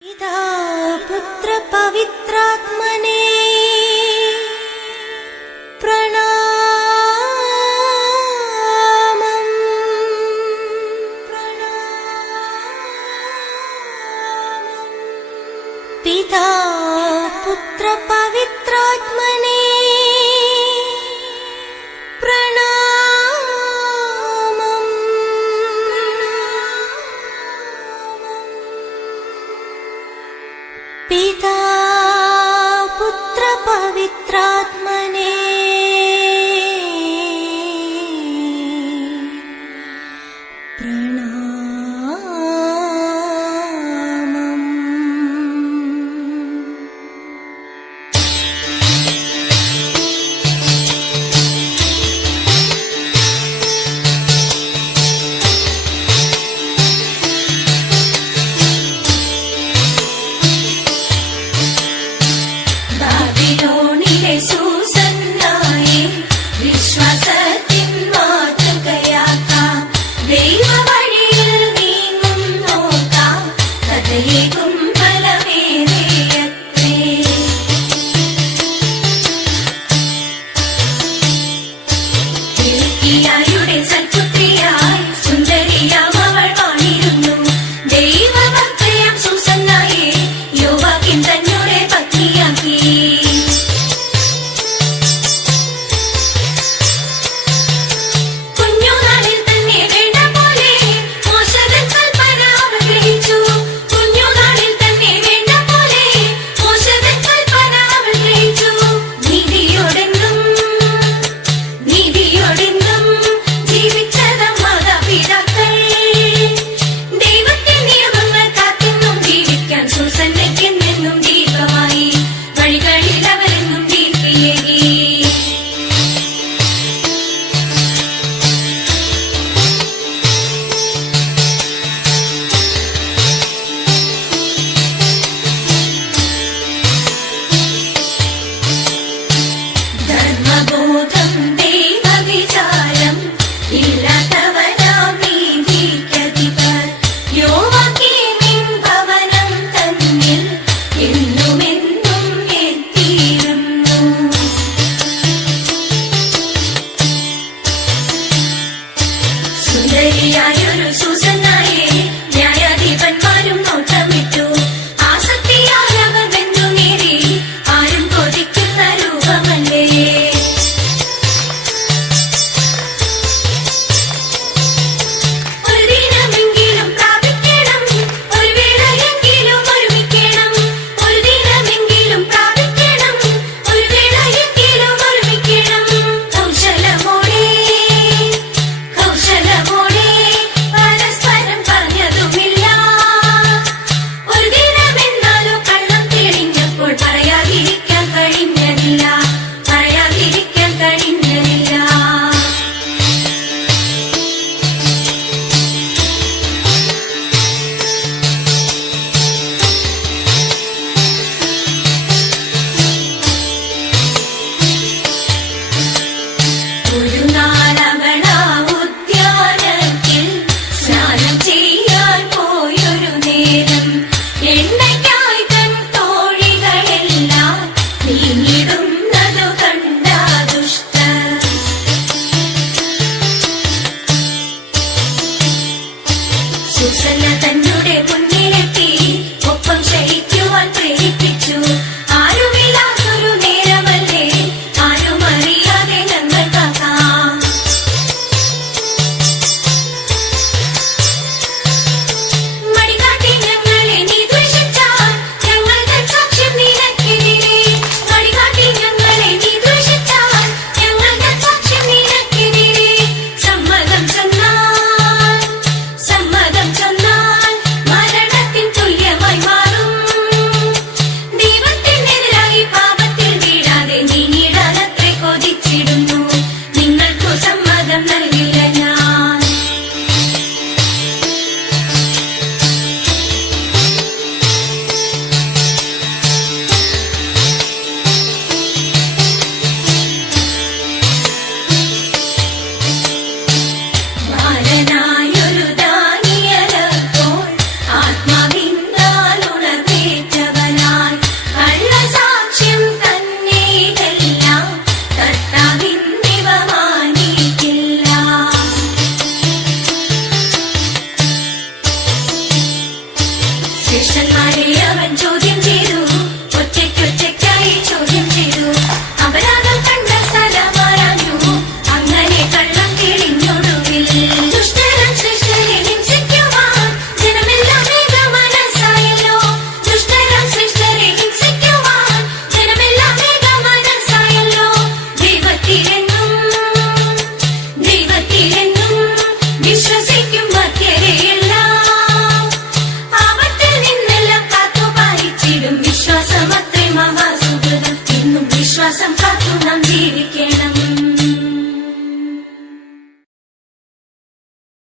पिता पुत्रपवित्रात्मने प्रणामम्। प्रणामम्। पिता पुत्रपवित्रात्मने पुत्रपवित्रात्मने